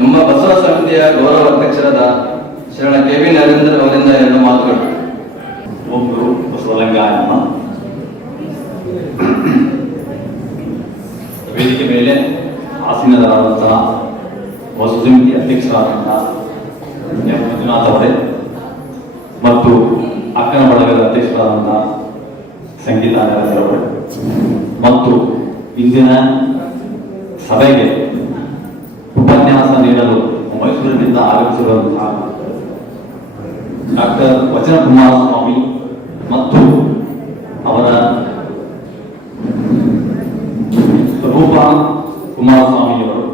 ನಮ್ಮ ಬಸವ ಸಮಿತಿಯ ಗೌರವ ಅಧ್ಯಕ್ಷರಾದ ಶರಣ ಕೆ ವಿ ನರೇಂದ್ರ ಅವರಿಂದ ಎರಡು ಮಾತುಗಳು. ಒಬ್ಬರು ಬಸವಲಿಂಗ ಬಸವಲಿಂಗಾಯಮ್ಮ. ವೇದಿಕೆ ಮೇಲೆ ಆಸೀನರಾದಂತಹ ಬಸವ ಸಮಿತಿ ಅಧ್ಯಕ್ಷರಾದಂತಹ ಮಂಜುನಾಥ್ ಅವರೇ ಮತ್ತು ಅಕ್ಕನ ಬಳಗದ ಅಧ್ಯಕ್ಷರಾದಂತಹ ಸಂಗೀತ ಅವರೇ. ಮತ್ತು ಇಂದಿನ ಸಭೆಗೆ ಉಪನ್ಯಾಸ ನೀಡಲು ಮೈಸೂರಿನಿಂದ ಆಗಮಿಸಿರುವಂತಹ ಡಾಕ್ಟರ್ ವಚನ ಕುಮಾರಸ್ವಾಮಿ ಮತ್ತು ಅವರ ರೂಪ ಕುಮಾರಸ್ವಾಮಿಯವರು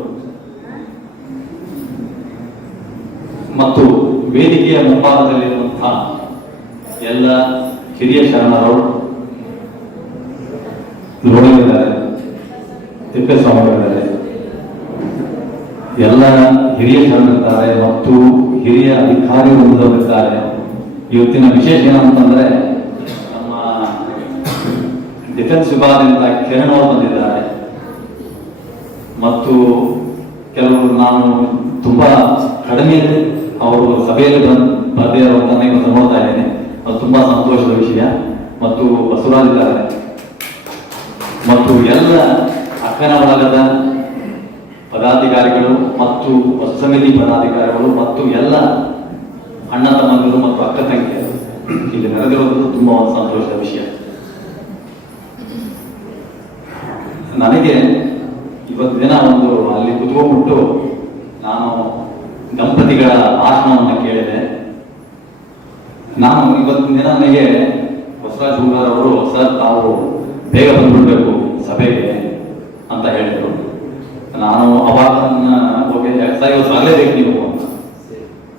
ಮತ್ತು ವೇದಿಕೆಯ ಮುಂಭಾಗದಲ್ಲಿರುವಂತಹ ಎಲ್ಲ ಹಿರಿಯ ಶರಣರು ಲೋಡಿಗಳಿದ್ದಾರೆ ತಿಪ್ಪೇಸ್ವಾಮಿಗಳಿದ್ದಾರೆ ಎಲ್ಲ ಹಿರಿಯ ಜನರಿರ್ತಾರೆ ಮತ್ತು ಹಿರಿಯ ಅಧಿಕಾರಿ ವೃಂದವರಿದ್ದಾರೆ ಇವತ್ತಿನ ವಿಶೇಷ ಏನಂತಂದ್ರೆ, ನಮ್ಮ ಡಿಫೆನ್ಸ್ ವಿಭಾಗದಿಂದ ಕಿರಣ್ ಅವರು ಬಂದಿದ್ದಾರೆ. ಮತ್ತು ಕೆಲವರು ನಾನು ತುಂಬಾ ಕಡಿಮೆ ಅವರು ಸಭೆಯಲ್ಲಿ ಬಂದ್ ಬರದೇ ಇರುವಂತ ಇವತ್ತು ನೋಡ್ತಾ ಇದ್ದೇನೆ. ಅದು ತುಂಬಾ ಸಂತೋಷದ ವಿಷಯ. ಮತ್ತು ಬಸವರಾಜ್ ಇದ್ದಾರೆ. ಮತ್ತು ಎಲ್ಲ ಅಕ್ಕನ ಬಳಗದ ಪದಾಧಿಕಾರಿಗಳು ಮತ್ತು ಸಮಿತಿ ಪದಾಧಿಕಾರಿಗಳು ಮತ್ತು ಎಲ್ಲ ಅಣ್ಣ ತಮ್ಮಂದಿರು ಮತ್ತು ಅಕ್ಕ ತಂಗಿಯರು ಇಲ್ಲಿ ನೆರೆದಿರುವುದು ತುಂಬಾ ಒಂದು ಸಂತೋಷದ ವಿಷಯ. ನನಗೆ ಇವತ್ತು ದಿನ ಒಂದು ಅಲ್ಲಿ ಕುತ್ಕೊಂಡ್ಬಿಟ್ಟು ನಾನು ದಂಪತಿಗಳ ಭಾಷಣವನ್ನು ಕೇಳಿದೆ. ನಾನು ಇವತ್ತಿನ ದಿನ ನನಗೆ ಬಸವರಾಜ್ ಹೂಗಾರ್ ಅವರು ಸರ್ ತಾವು ಬೇಗ ಬಂದ್ಬಿಡ್ಬೇಕು ಸಭೆಗೆ ಅಂತ ಹೇಳಿದ್ರು. ನಾನು ಅವಾಗ ಓಕೆ ಸರ್ ಇವತ್ತು ಬರಲೇಬೇಕು ನೀವು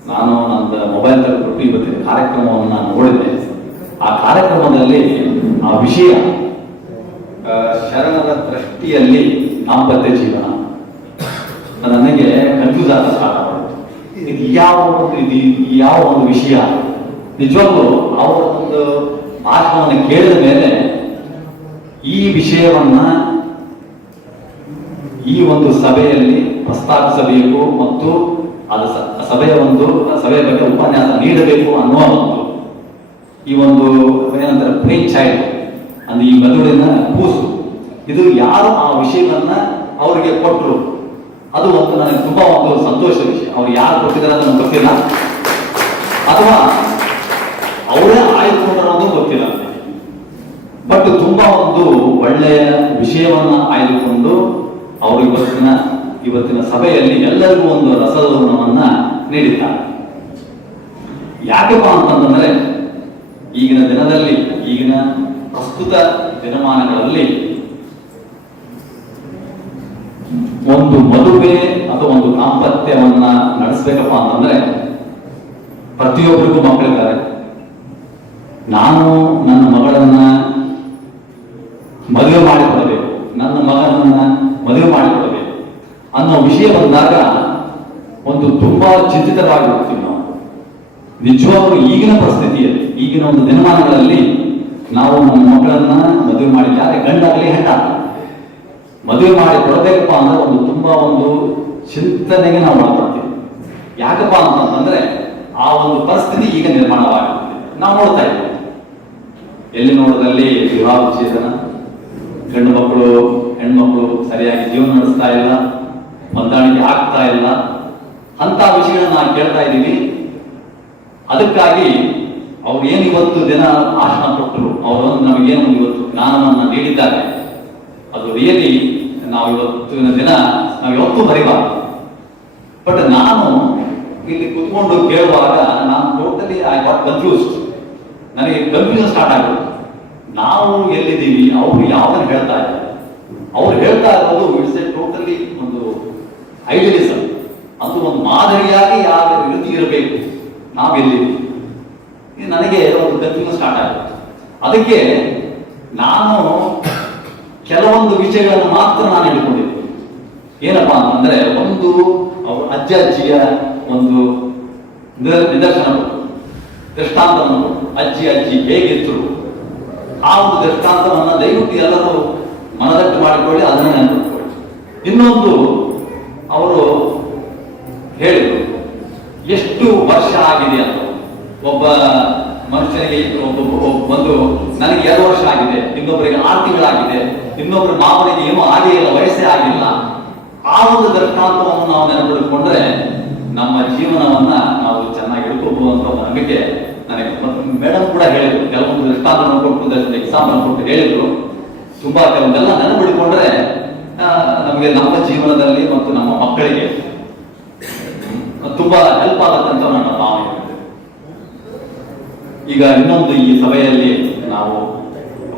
ನಾನು ನನ್ನ ಮೊಬೈಲ್ ತೆಗೆದುಬಿಟ್ಟು ಇವತ್ತಿನ ಕಾರ್ಯಕ್ರಮವನ್ನು ನೋಡಿದೆ ಆ ಕಾರ್ಯಕ್ರಮದಲ್ಲಿ ಆ ವಿಷಯ ಶರಣರ ದೃಷ್ಟಿಯಲ್ಲಿ ದಾಂಪತ್ಯ ಜೀವನ. ನನಗೆ ಕನ್ಫ್ಯೂಸ್ ಆದ ಸ್ಟಾರ್ಟ್ ಇದು ಯಾವ ಇದು ಯಾವ ಒಂದು ವಿಷಯ? ನಿಜವಾಗ್ಲೂ ಅವರ ಒಂದು ಭಾಷಣವನ್ನು ಕೇಳಿದ ಮೇಲೆ ಈ ವಿಷಯವನ್ನ ಈ ಒಂದು ಸಭೆಯಲ್ಲಿ ಪ್ರಸ್ತಾಪಿಸಬೇಕು ಮತ್ತು ಅದು ಸಭೆಯ ಒಂದು, ಸಭೆಯ ಬಗ್ಗೆ ಉಪನ್ಯಾಸ ನೀಡಬೇಕು ಅನ್ನುವ ಒಂದು, ಈ ಒಂದು ಏನಂತಾರೆ ಬ್ರೈನ್ ಚೈಲ್ಡ್ ಅಂದ್ರೆ ಈ ಮೆದುಳಿನ ಕೂಸು. ಇದು ಯಾರು ಆ ವಿಷಯವನ್ನ ಅವರಿಗೆ ಕೊಟ್ಟರು ಅದು ಒಂದು ನನಗೆ ತುಂಬಾ ಒಂದು ಸಂತೋಷದ ವಿಷಯ. ಅವ್ರು ಯಾರು ಕೊಟ್ಟಿದ್ದಾರೆ ಅಂತ ನನಗೆ ಗೊತ್ತಿಲ್ಲ. ಅಥವಾ ಅವರೇ ಆಯ್ದುಕೊಂಡರೋದು ಗೊತ್ತಿಲ್ಲ. ಬಟ್ ತುಂಬಾ ಒಂದು ಒಳ್ಳೆಯ ವಿಷಯವನ್ನ ಆಯ್ದುಕೊಂಡು ಅವರು ಇವತ್ತಿನ ಇವತ್ತಿನ ಸಭೆಯಲ್ಲಿ ಎಲ್ಲರಿಗೂ ಒಂದು ರಸದವನ್ನ ನೀಡಿದ್ದಾರೆ. ಯಾಕಪ್ಪ ಅಂತಂದ್ರೆ, ಈಗಿನ ದಿನದಲ್ಲಿ, ಈಗಿನ ಪ್ರಸ್ತುತ ದಿನಮಾನಗಳಲ್ಲಿ ಒಂದು ಮದುವೆ ಅಥವಾ ಒಂದು ದಾಂಪತ್ಯವನ್ನ ನಡೆಸ್ಬೇಕಪ್ಪ ಅಂತಂದ್ರೆ, ಪ್ರತಿಯೊಬ್ಬರಿಗೂ ಮಕ್ಕಳಿದ್ದಾರೆ. ನಾನು ನನ್ನ ಮಗಳನ್ನ ಮದುವೆ ಮಾಡಿಕೊಡಬೇಕು. ನನ್ನ ಮಗನನ್ನ ಮದುವೆ ಮಾಡಿಕೊಡಬೇಕು. ಅನ್ನೋ ವಿಷಯ ಬಂದಾಗ ಒಂದು ತುಂಬಾ ಚಿಂತಿತರಾಗಿರ್ತೀವಿ ನಾವು. ನಿಜವಾಗ್ಲೂ ಈಗಿನ ಪರಿಸ್ಥಿತಿಯಲ್ಲಿ, ಈಗಿನ ಒಂದು ದಿನಮಾನಗಳಲ್ಲಿ ನಾವು ನಮ್ಮ ಮಕ್ಕಳನ್ನ ಮದುವೆ ಮಾಡಿ ಯಾರೇ ಗಂಡಾಗಲಿ ಹೆಣ್ಣಾಗಲಿ ಮದುವೆ ಮಾಡಿ ಕೊಡಬೇಕಪ್ಪ ಅಂದ್ರೆ ಒಂದು ತುಂಬಾ ಒಂದು ಚಿಂತನೆಗೆ ನಾವು ಒಳಪಡ್ತೀವಿ. ಯಾಕಪ್ಪ ಅಂತಂದ್ರೆ ಆ ಒಂದು ಪರಿಸ್ಥಿತಿ ಈಗ ನಿರ್ಮಾಣವಾಗುತ್ತೆ ನಾವು ನೋಡ್ತಾ ಇದ್ದೀವಿ. ಎಲ್ಲಿ ನೋಡದಲ್ಲಿ ವಿವಾಹ ವಿಚ್ಛೇದನ? ಗಂಡು ಮಕ್ಕಳು ಹೆಣ್ಮಕ್ಳು ಸರಿಯಾಗಿ ಜೀವನ ನಡೆಸ್ತಾ ಇಲ್ಲ, ಹೊಂದಾಣಿಕೆ ಆಗ್ತಾ ಇಲ್ಲ ಅಂತ ವಿಷಯಗಳನ್ನ ನಾವು ಕೇಳ್ತಾ ಇದ್ದೀವಿ ಅದಕ್ಕಾಗಿ ಅವ್ರು ಏನು ಇವತ್ತು ದಿನ ಭಾಷಣ ಕೊಟ್ಟರು ಅವರು ನಮಗೇನು ಇವತ್ತು ಜ್ಞಾನವನ್ನು ನೀಡಿದ್ದಾರೆ. ಅದು ರಿಯಲಿ ನಾವು ಇವತ್ತಿನ ದಿನ ನಾವು ಯಾವತ್ತೂ ಬರೀಬಾರ್ದು ಬಟ್ ನಾನು ಇಲ್ಲಿ ಕುತ್ಕೊಂಡು ಕೇಳುವಾಗ ನಾನು ಟೋಟಲಿ ಐ ವಾಟ್ ಕನ್ಫ್ಯೂಸ್ಡ್ ನನಗೆ ಕನ್ಫ್ಯೂಷನ್ ಸ್ಟಾರ್ಟ್ ಆಗುತ್ತೆ ನಾವು ಎಲ್ಲಿದ್ದೀವಿ, ಅವರು ಯಾವ್ದನ್ನು ಹೇಳ್ತಾ ಇದ್ದಾರೆ? ಅವ್ರು ಹೇಳ್ತಾ ಇರೋದು ಇಟ್ಸ್ ಎ ಟೋಟಲಿ ಒಂದು ಐಡಿಯಲಿಸಮ್ ಅದು ಒಂದು ಮಾದರಿಯಾಗಿ ಯಾವ ರೀತಿ ಇರಬೇಕು. ನಾವೆಲ್ಲಿ. ನನಗೆ ಒಂದು ಗತಿನ ಸ್ಟಾರ್ಟ್ ಆಗುತ್ತೆ. ಅದಕ್ಕೆ ನಾನು ಕೆಲವೊಂದು ವಿಷಯಗಳನ್ನು ಮಾತ್ರ ನಾನು ಹಿಡ್ಕೊಂಡಿದ್ದೆ ಏನಪ್ಪಾ ಅಂತಂದ್ರೆ ಒಂದು ಅವ್ರ ಅಜ್ಜ ಅಜ್ಜಿಯ ಒಂದು ನಿದ- ನಿದರ್ಶನ ದೃಷ್ಟಾಂತವನ್ನು ಅಜ್ಜಿ ಅಜ್ಜಿ ಹೇಗಿದ್ರು. ಆ ಒಂದು ದೃಷ್ಟಾಂತವನ್ನ ದಯವಿಟ್ಟು ಎಲ್ಲರೂ ಮನದಟ್ಟು ಮಾಡಿಕೊಳ್ಳಿ, ಅದನ್ನೇ ನೆನಪಿಟ್ಕೊಳ್ಳಿ ಇನ್ನೊಂದು, ಅವರು ಹೇಳಿದರು, ಎಷ್ಟು ವರ್ಷ ಆಗಿದೆ ಅಂತ ಒಬ್ಬ ಮನುಷ್ಯನಿಗೆ ಒಬ್ಬ ಒಂದು ನನಗೆ ಎರಡು ವರ್ಷ ಆಗಿದೆ, ಇನ್ನೊಬ್ಬರಿಗೆ ಆರು ತಿಂಗಳಾಗಿದೆ ಇನ್ನೊಬ್ಬರ ಮಾವನಿಗೆ ಏನೂ ಆಗೇ ಇಲ್ಲ, ವಯಸ್ಸೇ ಆಗಿಲ್ಲ. ಆ ಒಂದು ದೃಷ್ಟಾಂತವನ್ನು ನಾವು ನೆನಪಿಟ್ಕೊಂಡ್ರೆ ನಮ್ಮ ಜೀವನವನ್ನ ನಾವು ಚೆನ್ನಾಗಿ ಇಟ್ಕೋಬಹುದು ಅಂತ ನಂಬಿಕೆ ನನಗೆ ಮೇಡಮ್ ಕೂಡ ಹೇಳಿದ್ರು, ಕೆಲವೊಂದು ದೃಷ್ಟಾಂತವನ್ನು ಕೊಟ್ಟು, ಎಕ್ಸಾಂಪಲ್ ಕೊಟ್ಟು ಹೇಳಿದ್ರು. ತುಂಬಾ ಕೆಲವೊಂದೆಲ್ಲ ನೆನಪಿಟ್ಕೊಂಡ್ರೆ ಆ, ನಮಗೆ ನಮ್ಮ ಜೀವನದಲ್ಲಿ ಮತ್ತು ನಮ್ಮ ಮಕ್ಕಳಿಗೆ ತುಂಬಾ ಹೆಲ್ಪ್ ಆಗುತ್ತೆ ಅಂತ ನನ್ನ ಭಾವನೆ. ಈಗ ಇನ್ನೊಂದು ಈ ಸಭೆಯಲ್ಲಿ ನಾವು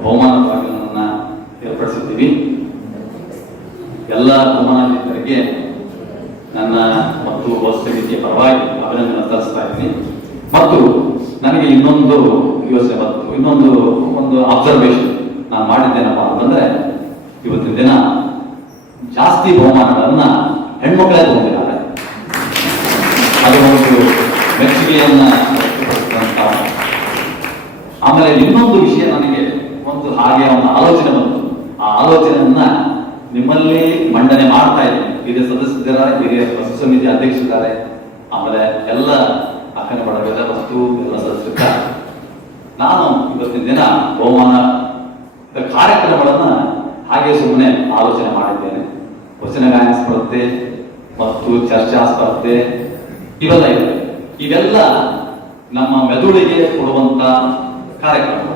ಬಹುಮಾನ ಏರ್ಪಡಿಸುತ್ತೀವಿ. ಎಲ್ಲ ಬಹುಮಾನಿತರಿಗೆ ನನ್ನ ಮತ್ತು ವಸ್ತು ಪರವಾಗಿ ಅಭಿನಂದನೆ ಸಲ್ಲಿಸ್ತಾ ಇದ್ದೀನಿ. ಮತ್ತು ನನಗೆ ಇನ್ನೊಂದು ಯೋಚನೆ ಬಂತು ಇನ್ನೊಂದು ಒಂದು ಅಬ್ಸರ್ವೇಷನ್ ನಾನು ಮಾಡಿದ್ದೇನಪ್ಪ ಅಂತಂದ್ರೆ ಇವತ್ತಿನ ದಿನ ಜಾಸ್ತಿ ಬಹುಮಾನಗಳನ್ನ ಹೆಣ್ಮಕ್ಳೇ ತಗೊಂಡಿದ್ದಾರೆ. ಅದು ಒಂದು ಮೆಚ್ಚುಗೆಯನ್ನ ಆಮೇಲೆ ಇನ್ನೊಂದು ವಿಷಯ ನನಗೆ ಒಂದು ಹಾಗೆ ಒಂದು ಆಲೋಚನೆ ಬಂತು. ಆ ಆಲೋಚನೆಯನ್ನ ನಿಮ್ಮಲ್ಲಿ ಮಂಡನೆ ಮಾಡ್ತಾ ಇದ್ದೀನಿ. ಹಿರಿಯ ಸದಸ್ಯರಿದ್ದಾರೆ, ಹಿರಿಯ ಸಮಿತಿ ಅಧ್ಯಕ್ಷರಿದ್ದಾರೆ. ಆಮೇಲೆ ಎಲ್ಲ ಅಕ್ಕನ ಬಡವೆಲ್ಲ ವಸ್ತು ಎಲ್ಲ ಸದಸ್ಯರಿದ್ದಾರೆ ನಾನು ಇವತ್ತಿನ ದಿನ ಬಹುಮಾನ ಕಾರ್ಯಕ್ರಮಗಳನ್ನ ಹಾಗೆ ಸುಮ್ಮನೆ ಆಲೋಚನೆ ಮಾಡಿದ್ದೇನೆ. ವಚನ ಗಾಯನ ಸ್ಪರ್ಧೆ, ಮತ್ತು ಚರ್ಚಾ ಸ್ಪರ್ಧೆ, ಇವೆಲ್ಲ ಇದೆ ಇವೆಲ್ಲ ನಮ್ಮ ಮೆದುಳಿಗೆ ಕೊಡುವಂತ ಕಾರ್ಯಕ್ರಮಗಳು.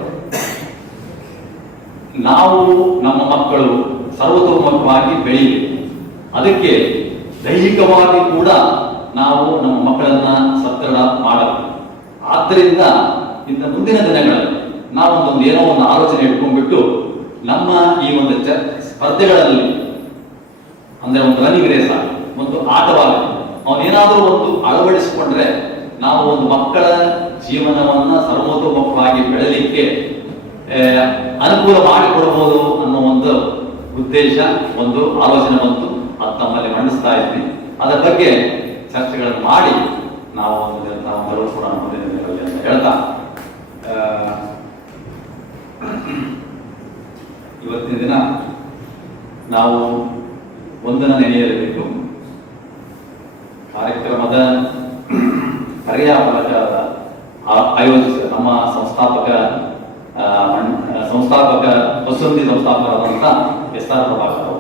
ನಾವು ನಮ್ಮ ಮಕ್ಕಳು ಸರ್ವತೋಮುಖವಾಗಿ ಬೆಳೆಯಲಿ ಅದಕ್ಕೆ ದೈಹಿಕವಾಗಿ ಕೂಡ ನಾವು ನಮ್ಮ ಮಕ್ಕಳನ್ನ ಸದೃಢ ಮಾಡಬೇಕು. ಆದ್ದರಿಂದ ಇಂಥ ಮುಂದಿನ ದಿನಗಳಲ್ಲಿ ನಾವೊಂದೊಂದು ಏನೋ ಒಂದು ಆಲೋಚನೆ ಇಟ್ಕೊಂಡ್ಬಿಟ್ಟು ನಮ್ಮ ಈ ಒಂದು ಸ್ಪರ್ಧೆಗಳಲ್ಲಿ ಅಂದ್ರೆ ಒಂದು ರನ್ನಿಂಗ್ ರೇಸ್ ಆಗಲಿ ಒಂದು ಆಟವಾಗಲಿ, ಅವನೇನಾದರೂ ಒಂದು ಅಳವಡಿಸಿಕೊಂಡ್ರೆ ನಾವು ಒಂದು ಮಕ್ಕಳ ಜೀವನವನ್ನ ಸರ್ವತೋಮುಖವಾಗಿ ಬೆಳಲಿಕ್ಕೆ ಅನುಕೂಲ ಮಾಡಿಕೊಡಬಹುದು ಅನ್ನೋ ಒಂದು ಉದ್ದೇಶ, ಒಂದು ಆಲೋಚನೆ ಬಂತು. ಅದು ತಮ್ಮಲ್ಲಿ ಮಂಡಿಸ್ತಾ ಇದ್ವಿ. ಅದರ ಬಗ್ಗೆ ಚರ್ಚೆಗಳನ್ನು ಮಾಡಿ ನಾವು ಒಂದು ನಾವು ಅಂತ ಹೇಳ್ತಾ ಆ, ಇವತ್ತಿನ ದಿನ ನಾವು ಒಂದನ ನೆನೆಯಲೇಬೇಕು ಕಾರ್ಯಕ್ರಮದ ಪರ್ಯಾಪಲಕ ಆಯೋಜಿಸಿದ ನಮ್ಮ ಸಂಸ್ಥಾಪಕ ಸಂಸ್ಥಾಪಕ ವಸಂತಿ ಸಂಸ್ಥಾಪಕರಾದಂಥ ಎಸ್ ಆರ್ ಪ್ರಭಾಕರ್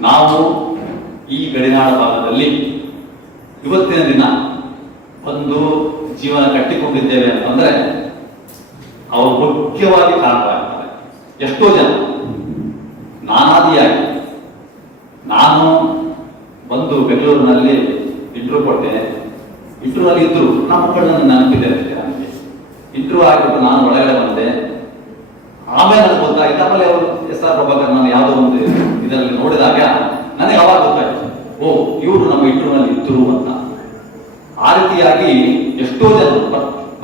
ನಾವು ಈ ಗಡಿನಾಡ ಭಾಗದಲ್ಲಿ ಇವತ್ತಿನ ದಿನ ಒಂದು ಜೀವನ ಕಟ್ಟಿಕೊಂಡಿದ್ದೇವೆ ಅಂತಂದ್ರೆ ಅವರು ಮುಖ್ಯವಾಗಿ ಕಾರಣರಾಗ್ತಾರೆ ಎಷ್ಟೋ ಜನ. ನಾನಾದಿಯಾಗಿ. ನಾನು ಬಂದು ಬೆಂಗಳೂರಿನಲ್ಲಿ ಇಟ್ರು ಕೊಟ್ಟೆ ಇಂಟ್ರೂನಲ್ಲಿ ಇದ್ರು. ನಮ್ಮ ಮಕ್ಕಳನ್ನ ನೆನಪಿದೆ ನನಗೆ. ಇಂಟರ್ವ್ಯೂ ಆಗಿಬಿಟ್ಟು ನಾನು ಒಳಗಡೆ ಬಂದೆ. ಆಮೇಲೆ ನನಗೆ ಗೊತ್ತಾಯ್ತು, ಆಮೇಲೆ ಅವರು ಎಸ್ ಆರ್ ಪ್ರಭಾಕರ್ ನಾನು ಯಾವುದೋ ಒಂದು ಇದರಲ್ಲಿ ನೋಡಿದಾಗ ನನಗೆ ಅವಾಗ ಗೊತ್ತಾಯ್ತು. ಓ, ಇವರು ನಮ್ಮ ಇಂಟ್ರೂನಲ್ಲಿ ಇದ್ರು ಅಂತ. ಆ ರೀತಿಯಾಗಿ ಎಷ್ಟೋ ಜನ,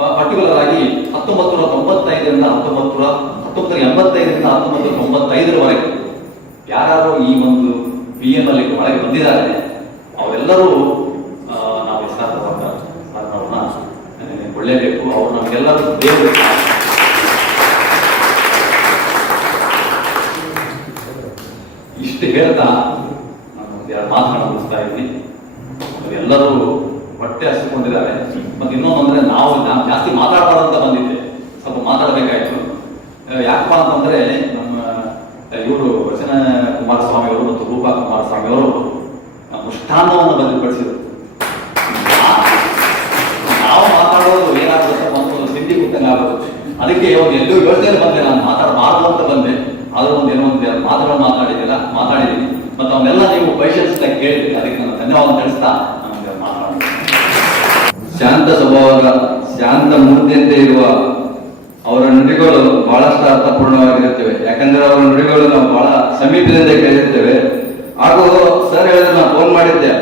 ಪರ್ಟಿಕ್ಯುಲರ್ ಆಗಿ ಹತ್ತೊಂಬತ್ತು ನೂರ ತೊಂಬತ್ತೈದರಿಂದ ಹತ್ತೊಂಬತ್ತು ನೂರ ಹತ್ತೊಂಬತ್ತು ಎಂಬತ್ತೈದರಿಂದ ಹತ್ತೊಂಬತ್ತು ತೊಂಬತ್ತೈದರವರೆಗೆ ಯಾರು ಈ ಒಂದು ಪಿ ಎಂ ಅಲ್ಲಿ ಒಳಗೆ ಬಂದಿದ್ದಾರೆ ಅವರೆಲ್ಲರೂ ನಾವು ಎಸ್ ಆರ್ ಅವ್ರನ್ನ ಒಳ್ಳೇಬೇಕು ಅವ್ರು ನಮಗೆಲ್ಲರೂ ದೇವರು. ಇಷ್ಟು ಹೇಳ್ತಾ ನಾನು ಎರಡು ಮಾತುಗಳನ್ನು ಮುಗಿಸ್ತಾ ಇದ್ದೀನಿ. ಎಲ್ಲರೂ ಹೊಟ್ಟೆ ಹಸಿಕೊಂಡಿದ್ದಾರೆ. ಮತ್ತೆ ಅಂದ್ರೆ ನಾವು ಜಾಸ್ತಿ ಮಾತಾಡಬಾರ್ದು ಅಂತ ಬಂದಿದ್ದೆ. ಸ್ವಲ್ಪ ಮಾತಾಡಬೇಕಾಯ್ತು. ಯಾಕಪ್ಪ ಅಂತಂದ್ರೆ ನಮ್ಮ ಇವರು ವಚನ ಕುಮಾರಸ್ವಾಮಿ ಅವರು ಮತ್ತು ರೂಪಾ ಕುಮಾರಸ್ವಾಮಿ ಅವರು ನಮ್ಮ ಮುಷ್ಟಾನ್ನವನ್ನು ಬದಲಿಪಡಿಸಿದರು. ನಾವು ಮಾತಾಡೋದು ಏನಾಗುತ್ತೆ ಒಂದು ಸಿದ್ಧಿ ಆಗುತ್ತೆ ಅದಕ್ಕೆ ಒಂದು ಎಲ್ಲೂ ಯೋಚನೆ ಬಂದೆ ನಾನು ಮಾತಾಡಬಾರ್ದು ಅಂತ ಬಂದೆ. ಆದ್ರೂ ಒಂದು ಏನೋ ಒಂದು ಮಾತುಗಳು ಮಾತಾಡಿದಿಲ್ಲ ಮಾತಾಡಿದ್ದೀನಿ. ಮತ್ತು ಅವನ್ನೆಲ್ಲ ನೀವು ಪೇಷನ್ಸ್ ಕೇಳಿದ್ರಿ. ಅದಕ್ಕೆ ನಾನು ಧನ್ಯವಾದ ತಿಳಿಸ್ತಾ ಶಾಂತ ಸ್ವಭಾವದ, ಶಾಂತ ಮೂರ್ತಿಯಂತೆ ಇರುವ ಅವರ ನುಡಿಗಳು ಬಹಳಷ್ಟು ಅರ್ಥಪೂರ್ಣವಾಗಿರುತ್ತವೆ. ಯಾಕಂದ್ರೆ ಅವರ ನುಡಿಗಳು ನಾವು ಬಹಳ ಸಮೀಪದಿಂದ ಕೇಳಿರ್ತೇವೆ. ಹಾಗೂ ಸರ್ ಹೇಳಿದ್ರು ನಾನು ಫೋನ್ ಮಾಡಿದ್ದೆ.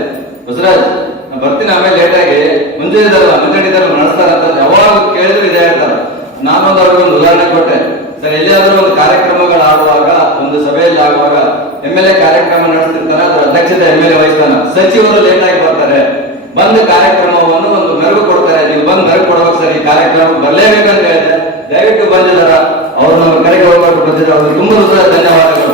ಬಸವರಾಜ್ ನಾನು ಬರ್ತೀನಿ ಆಮೇಲೆ ಲೇಟ್ ಆಗಿ. ಮುಂಜೆ ಇದಾರಲ್ಲ ಮುಂಜಾನೆ ಇದಾರಲ್ಲ ನಡೆಸ್ತಾರ ಯಾವಾಗ ಕೇಳಿದ್ರು ಇದೇ ಹೇಳ್ತಾರ ನಾನೊಂದು ಅವ್ರಿಗೆ ಒಂದು ಉದಾಹರಣೆ ಕೊಟ್ಟೆ. ಸರ್, ಎಲ್ಲಿಯಾದ್ರೂ ಒಂದು ಕಾರ್ಯಕ್ರಮಗಳಾಗುವಾಗ, ಒಂದು ಸಭೆಯಲ್ಲಿ ಆಗುವಾಗ ಎಂ ಎಲ್ ಎ ಕಾರ್ಯಕ್ರಮ ನಡೆಸ್ತಿರ್ತಾರೆ. ಅದ್ರ ಅಧ್ಯಕ್ಷತೆ ಎಂ ಎಲ್ ಎ ವಹಿಸ್ತಾನ. ಸಚಿವರು ಲೇಟ್ ಆಗಿ ಬರ್ತಾರೆ. ಬಂದು ಕಾರ್ಯಕ್ರಮವನ್ನು ಒಂದು ಮೆರುಗು ಕೊಡ್ತಾರೆ. ನೀವು ಬಂದು ಮೆರುಗು ಕೊಡುವಾಗ, ಸರ್, ಈ ಕಾರ್ಯಕ್ರಮ ಬರ್ಲೇಬೇಕಂತ ಹೇಳಿದೆ. ದಯವಿಟ್ಟು ಬಂದಿದ್ದಾರೆ? ಅವರು ನಮ್ಮ ಕಡೆಗೆ ಹೋಗ್ಬಿಟ್ಟು ಬಂದಿದ್ದಾರೆ. ಅವರು ತುಂಬ ಧನ್ಯವಾದಗಳು.